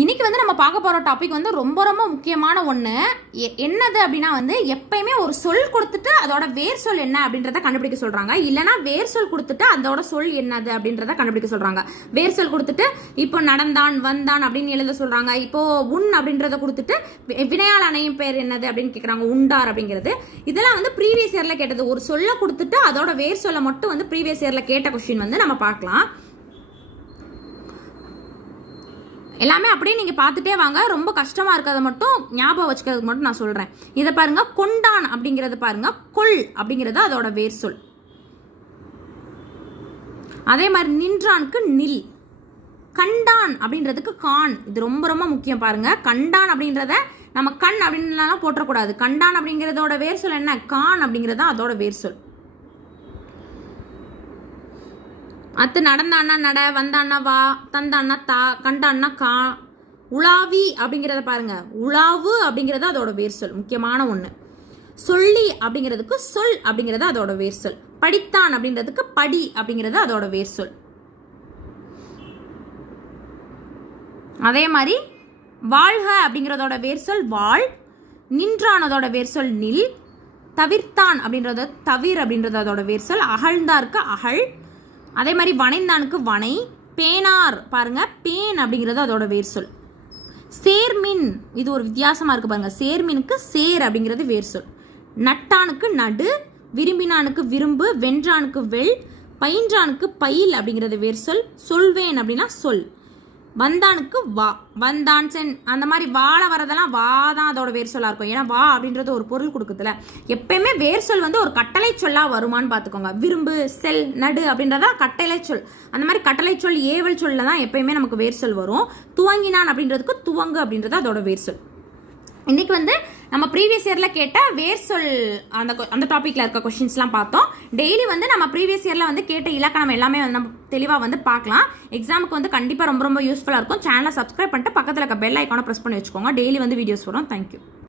இன்னைக்கு வந்து நம்ம பார்க்க போகிற டாபிக் வந்து ரொம்ப ரொம்ப முக்கியமான ஒன்று. என்னது அப்படின்னா வந்து எப்பயுமே ஒரு சொல் கொடுத்துட்டு அதோட வேர் சொல் என்ன அப்படின்றத கண்டுபிடிக்க சொல்கிறாங்க. இல்லைனா வேர் சொல் கொடுத்துட்டு அதோட சொல் என்னது அப்படின்றத கண்டுபிடிக்க சொல்கிறாங்க. வேர் சொல் கொடுத்துட்டு இப்போ நடந்தான் வந்தான் அப்படின்னு எழுத சொல்கிறாங்க. இப்போ உன் அப்படின்றத கொடுத்துட்டு வினையால் அணையும் பேர் என்னது அப்படின்னு கேட்குறாங்க. உண்டார் அப்படிங்கிறது. இதெல்லாம் வந்து ப்ரீவியஸ் இயரில் கேட்டது. ஒரு சொல்லை கொடுத்துட்டு அதோட வேர் சொல்லை மட்டும் வந்து ப்ரீவியஸ் இயரில் கேட்ட கொஸ்டின் வந்து நம்ம பார்க்கலாம். எல்லாமே அப்படியே நீங்கள் பார்த்துட்டே வாங்க. ரொம்ப கஷ்டமாக இருக்கிறத மட்டும் ஞாபகம் வச்சுக்கிறதுக்கு மட்டும் நான் சொல்கிறேன். இதை பாருங்க, கொண்டான் அப்படிங்கிறது பாருங்க, கொள் அப்படிங்கிறது அதோட வேர் சொல். அதே மாதிரி நின்றானுக்கு நில், கண்டான் அப்படின்றதுக்கு கான். இது ரொம்ப ரொம்ப முக்கியம் பாருங்க. கண்டான் அப்படின்றத நம்ம கண் அப்படின்லாம் போட்டக்கூடாது. கண்டான் அப்படிங்கிறதோட வேர் சொல் என்ன? கான் அப்படிங்கிறது அதோட வேர் சொல். அத்து நடந்தான்னா நட, வந்தான்னா வா, தந்தான்னா தா, கண்டான்னா கா. உலாவி அப்படிங்கிறத பாருங்க, உலாவு அப்படிங்கிறது அதோட வேர் சொல். முக்கியமான ஒன்று. சொல்லி அப்படிங்கிறதுக்கு சொல் அப்படிங்கிறது அதோட வேர் சொல். படித்தான் அப்படின்றதுக்கு படி அப்படிங்கிறது அதோட வேர் சொல். அதே மாதிரி வாழ்க அப்படிங்கிறதோட வேர் சொல் வாழ். நின்றானதோட வேர் சொல் நில். தவிர்த்தான் அப்படின்றத தவிர் அப்படின்றது அதோட வேர் சொல். அகழ்ந்தாருக்கு அகழ். அதே மாதிரி வனைந்தானுக்கு வனை. பேனார் பாருங்க, பேன் அப்படிங்கிறது அதோட வேர் சொல். சேர்மின், இது ஒரு வித்தியாசமா இருக்கு பாருங்க. சேர்மினுக்கு சேர் அப்படிங்கிறது வேர் சொல். நட்டானுக்கு நடு. விரும்பினானுக்கு விரும்பு. வென்றானுக்கு வெள். பயின்றானுக்கு பயில் அப்படிங்கிறது வேர் சொல். சொல்வேன் அப்படின்னா சொல். வந்தானுக்கு வா. வந்தான் சென் அந்த மாதிரி வாழ வரதெல்லாம் வா தான் அதோட வேர் சொல்லா இருக்கும். ஏன்னா வா அப்படின்றது ஒரு பொருள் கொடுக்குதுல. எப்பயுமே வேர் சொல் வந்து ஒரு கட்டளை சொல்லா வருமானு பார்த்துக்கோங்க. விரும்பு, செல், நடு அப்படின்றதா கட்டளை சொல். அந்த மாதிரி கட்டளை சொல் ஏவல் சொல்ல தான் எப்பயுமே நமக்கு வேர் சொல் வரும். துவங்கினான் அப்படின்றதுக்கு துவங்கு அப்படின்றது அதோட வேர் சொல். இன்னைக்கு வந்து நம்ம ப்ரீவியஸ் இயரில் கேட்ட வேர் சொல் அந்த டாப்பிக்கில் இருக்க கொஷின்ஸ்லாம் பார்த்தோம். டெய்லி வந்து நம்ம ப்ரீவியஸ் இயரில் வந்து கேட்ட இலக்கணம் எல்லாமே வந்து நம்ம தெளிவாக வந்து பார்க்கலாம். எக்ஸாமுக்கு வந்து கண்டிப்பாக ரொம்ப ரொம்ப யூஸ்ஃபுல்லாக இருக்கும். சேனலை சப்ஸ்கிரைப் பண்ணிட்டு பக்கத்தில் இருக்க பெல் ஐக்கானை ப்ரெஸ் பண்ணி வச்சுக்கோங்க. டெய்லி வந்து வீடியோஸ் வரும். தேங்க்யூ.